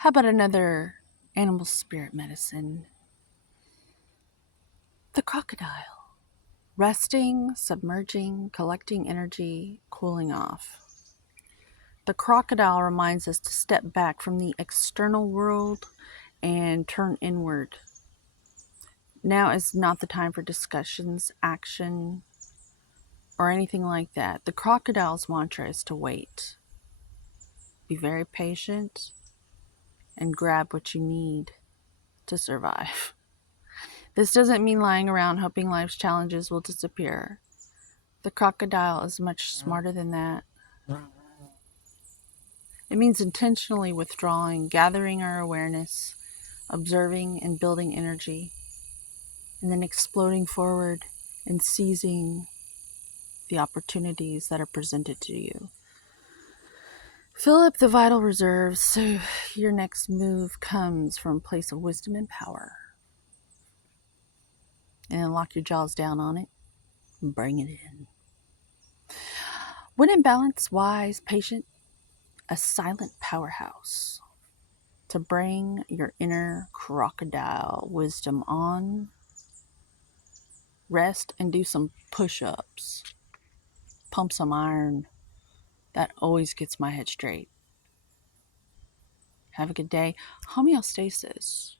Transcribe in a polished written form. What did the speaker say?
How about another animal spirit medicine? The crocodile. Resting, submerging, collecting energy, cooling off. The crocodile reminds us to step back from the external world and turn inward. Now is not the time for discussions, action, or anything like that. The crocodile's mantra is to wait. Be very patient and grab what you need to survive. This doesn't mean lying around hoping life's challenges will disappear. The crocodile is much smarter than that. It means intentionally withdrawing, gathering our awareness, observing and building energy, and then exploding forward and seizing the opportunities that are presented to you. Fill up the vital reserves so your next move comes from a place of wisdom and power. And then lock your jaws down on it and bring it in. When in balance, wise, patient, a silent powerhouse to bring your inner crocodile wisdom on. Rest and do some push-ups. Pump some iron. That always gets my head straight. Have a good day. Homeostasis.